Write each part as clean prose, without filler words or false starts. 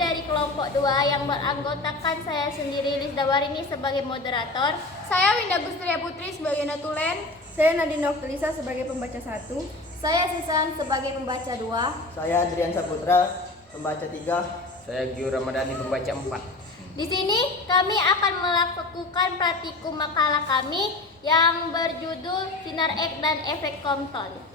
dari kelompok 2 yang beranggotakan saya sendiri Lisdawarini sebagai moderator. Saya Winda Gustria Putri sebagai notulen. Saya Nadine Oktelisa sebagai pembaca 1. Saya Sisan sebagai pembaca 2. Saya Adrian Saputra, pembaca 3. Saya Gyu Ramadhani, pembaca 4. Di sini kami akan melakukan praktikum makalah kami yang berjudul Sinar X dan Efek Compton.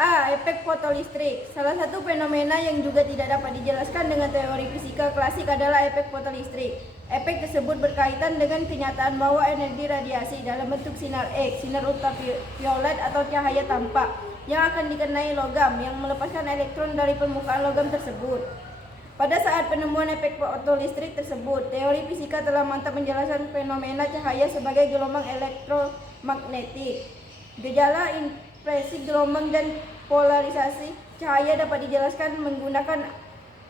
A. Efek fotolistrik. Salah satu fenomena yang juga tidak dapat dijelaskan dengan teori fisika klasik adalah efek fotolistrik. Efek tersebut berkaitan dengan kenyataan bahwa energi radiasi dalam bentuk sinar X, sinar ultraviolet atau cahaya tampak, yang akan dikenai logam yang melepaskan elektron dari permukaan logam tersebut. Pada saat penemuan efek fotolistrik tersebut, teori fisika telah mantap menjelaskan fenomena cahaya sebagai gelombang elektromagnetik. Gejala impresi gelombang dan polarisasi cahaya dapat dijelaskan menggunakan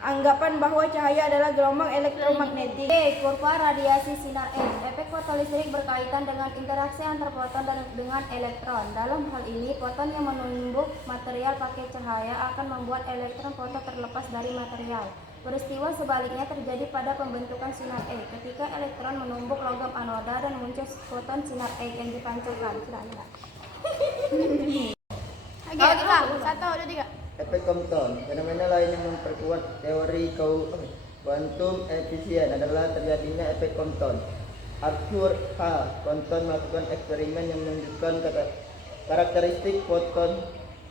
anggapan bahwa cahaya adalah gelombang elektromagnetik. B. Kurva radiasi sinar X. Efek fotolistrik berkaitan dengan interaksi antar foton dengan elektron. Dalam hal ini, foton yang menumbuk material pakai cahaya akan membuat elektron foton terlepas dari material. Peristiwa sebaliknya terjadi pada pembentukan sinar X ketika elektron menumbuk logam anoda dan muncul foton sinar X yang dipancarkan. Oke, 1, 2, 3. Efek Compton. Fenomena lain yang memperkuat teori kuantum efisien adalah terjadinya efek Compton. Arthur H. Compton melakukan eksperimen yang menunjukkan karakteristik foton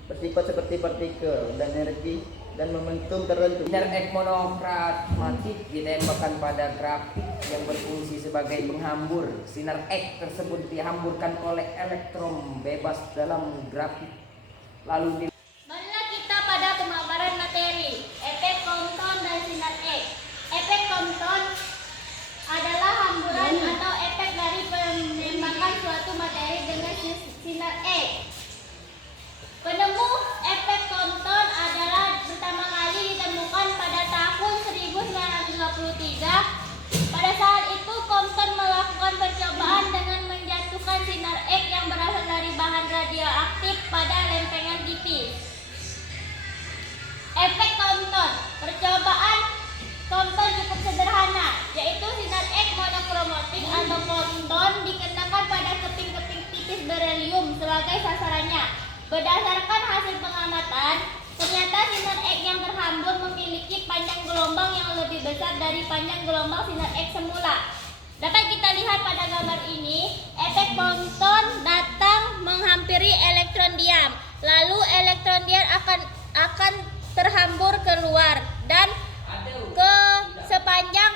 bersifat seperti partikel dan energi dan momentum tertentu. Sinar X monokromatik ditembakkan pada grafit yang berfungsi sebagai penghambur. Sinar X tersebut dihamburkan oleh elektron bebas dalam grafit. Lalu Marilah kita pada pemaparan materi efek Compton dan sinar X. Efek Compton adalah hamburan atau efek dari penembakan suatu materi dengan sinar X. Penemu efek Compton adalah pertama kali ditemukan pada tahun 1923. Pada saat itu Compton melakukan percobaan dengan menjatuhkan sinar X yang berasal dari bahan radioaktif pada lempengan tipis. Efek Compton. Percobaan Compton cukup sederhana, yaitu sinar X monokromatik atau Compton dikenakan pada keping-keping tipis berhelium sebagai sasarannya. Berdasarkan hasil pengamatan, ternyata sinar X yang terhambur memiliki panjang gelombang yang lebih besar dari panjang gelombang sinar X semula. Dapat kita lihat pada gambar ini, efek Compton datang menghampiri elektron diam, lalu elektron diam akan terhambur keluar dan ke sepanjang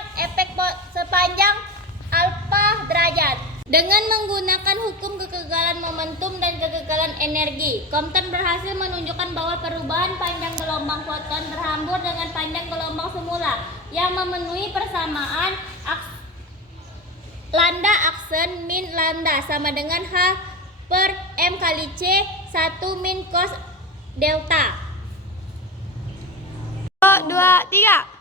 alfa derajat. Dengan menggunakan hukum kegagalan momentum dan kegagalan energi, Compton berhasil menunjukkan bahwa perubahan panjang gelombang foton terhambur dengan panjang gelombang semula yang memenuhi persamaan lambda aksen min lambda sama dengan H per M kali C 1 min cos delta. 1, 2, 3.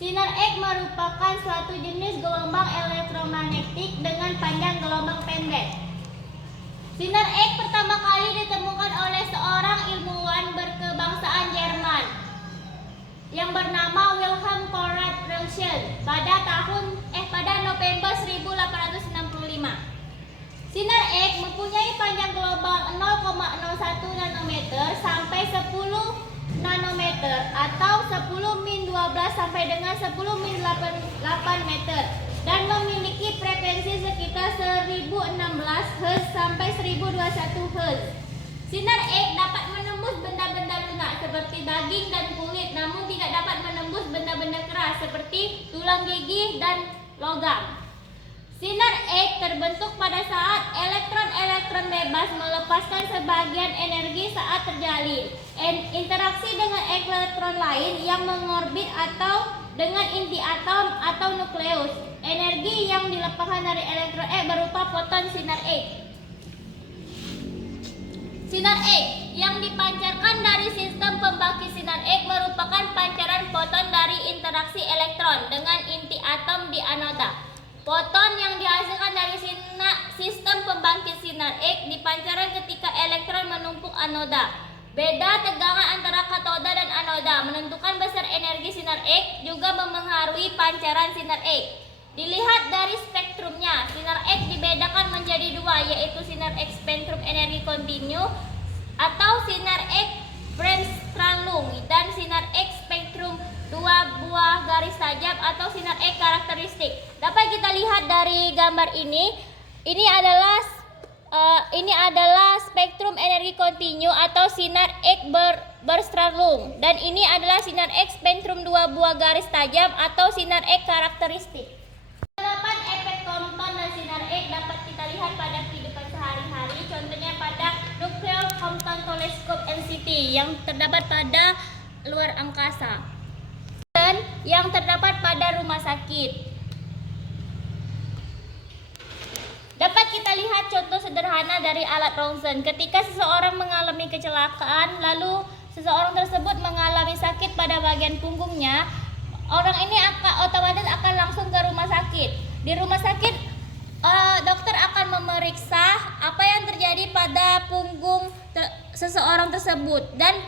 Sinar X merupakan suatu jenis gelombang elektromagnetik dengan panjang gelombang pendek. Sinar X pertama kali ditemukan oleh seorang ilmuwan berkebangsaan Jerman yang bernama Wilhelm Conrad Roentgen pada November 1865. Sinar X mempunyai panjang gelombang 0,01 nanometer sampai 10 nanometer atau 10 min 12 sampai dengan 10 min 8 meter dan memiliki frekuensi sekitar 1016 Hz sampai 1021 Hz. Sinar X dapat menembus benda-benda lunak seperti daging dan kulit, namun tidak dapat menembus benda-benda keras seperti tulang gigi dan logam. Sinar X terbentuk pada saat elektron-elektron bebas melepaskan sebagian energi saat terjalin interaksi dengan elektron lain yang mengorbit atau dengan inti atom atau nukleus. Energi yang dilepaskan dari elektron X berupa foton sinar X. Sinar X yang dipancarkan dari sistem pembangkit sinar X merupakan pancaran foton dari interaksi elektron dengan inti atom di anoda. Foton yang dihasilkan dari sistem pembangkit sinar X dipancarkan ketika elektron menumpuk anoda. Beda tegangan antara katoda dan anoda dioda. Menentukan besar energi sinar X juga memengaruhi pancaran sinar X. Dilihat dari spektrumnya, sinar X dibedakan menjadi dua, yaitu sinar X spektrum energi kontinu atau sinar X Bremsstrahlung dan sinar X spektrum dua buah garis tajam atau sinar X karakteristik. Dapat kita lihat dari gambar ini. Ini adalah spektrum energi kontinu atau sinar X Bremsstrahlung dan ini adalah sinar X spektrum dua buah garis tajam atau sinar X karakteristik. Penerapan efek Compton dan sinar X dapat kita lihat pada kehidupan sehari-hari, contohnya pada Nuclear Compton Telescope NCT yang terdapat pada luar angkasa dan yang terdapat pada rumah sakit. Dapat kita lihat contoh sederhana dari alat ronsen. Ketika seseorang mengalami kecelakaan, lalu seseorang tersebut mengalami sakit pada bagian punggungnya, orang ini otomatis akan langsung ke rumah sakit. Di rumah sakit, dokter akan memeriksa apa yang terjadi pada punggung seseorang tersebut dan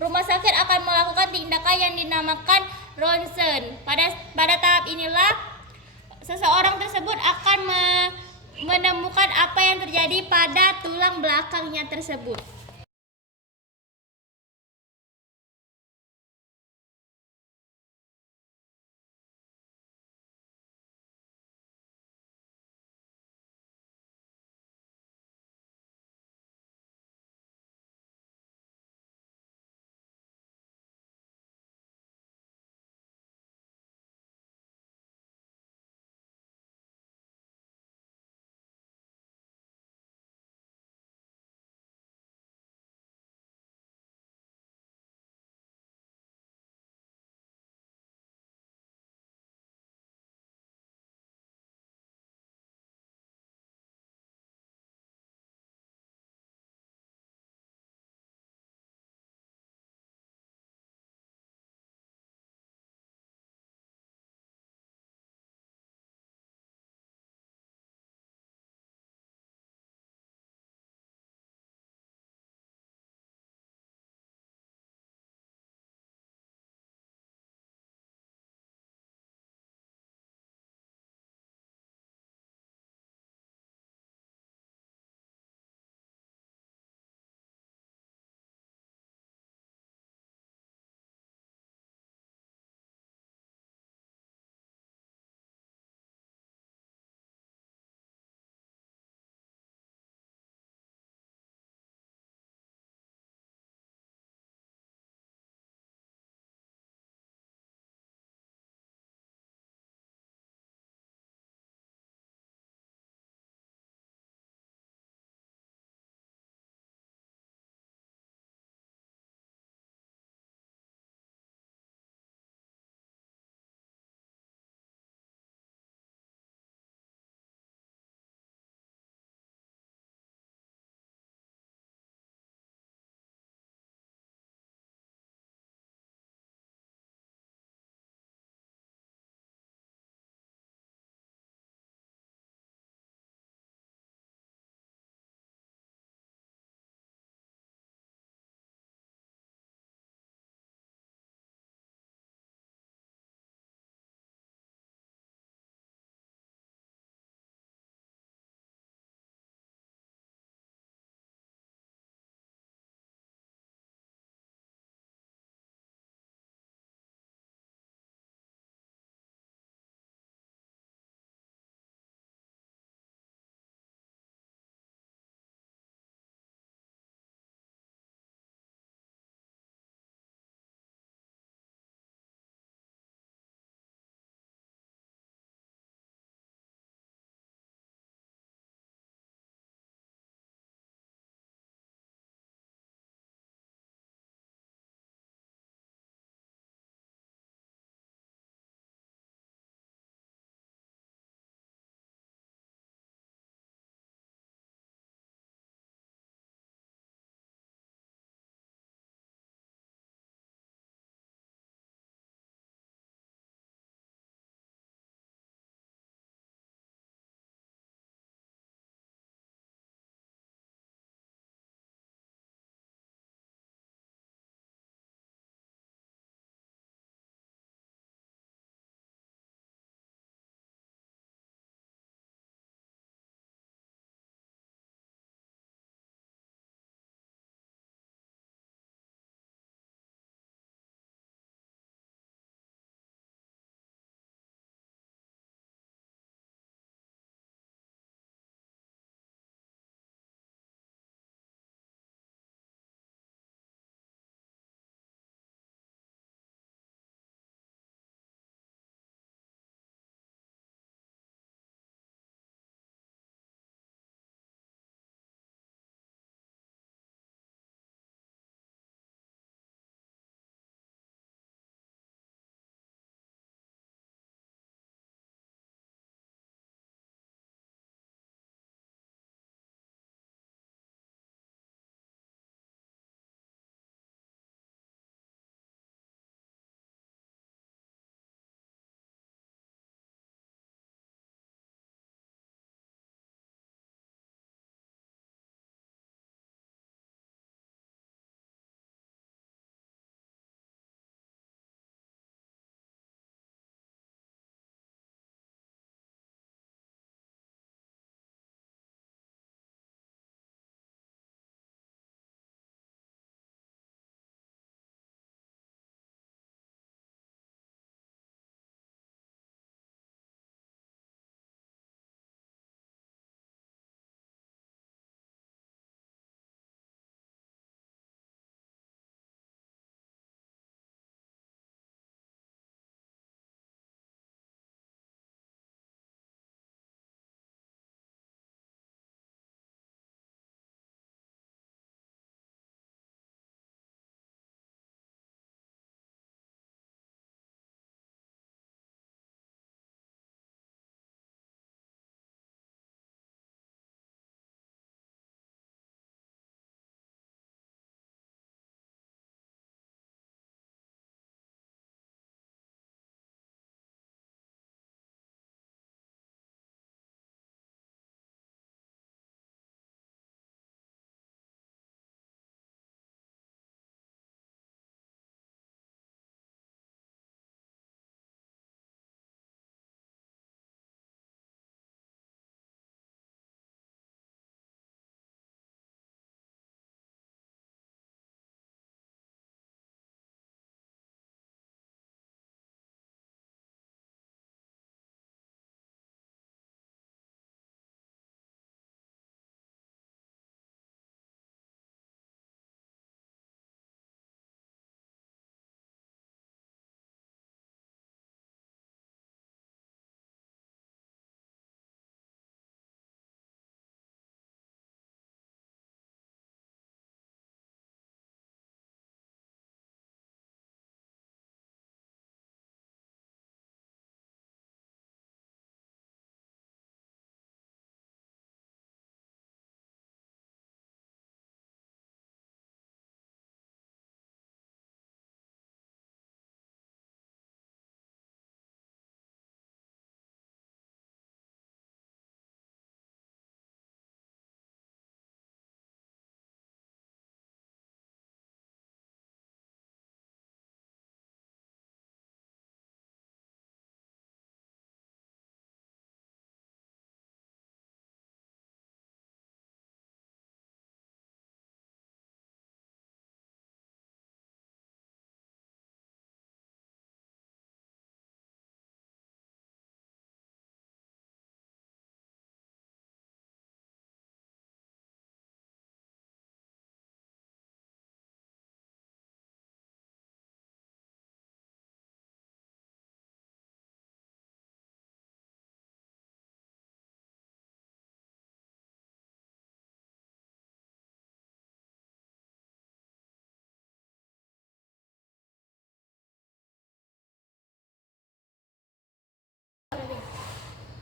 rumah sakit akan melakukan tindakan yang dinamakan ronsen. Pada tahap inilah seseorang tersebut akan menemukan apa yang terjadi pada tulang belakangnya tersebut.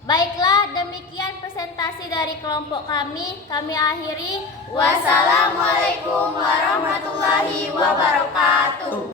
Baiklah, demikian presentasi dari kelompok kami. Kami akhiri. Wassalamualaikum warahmatullahi wabarakatuh.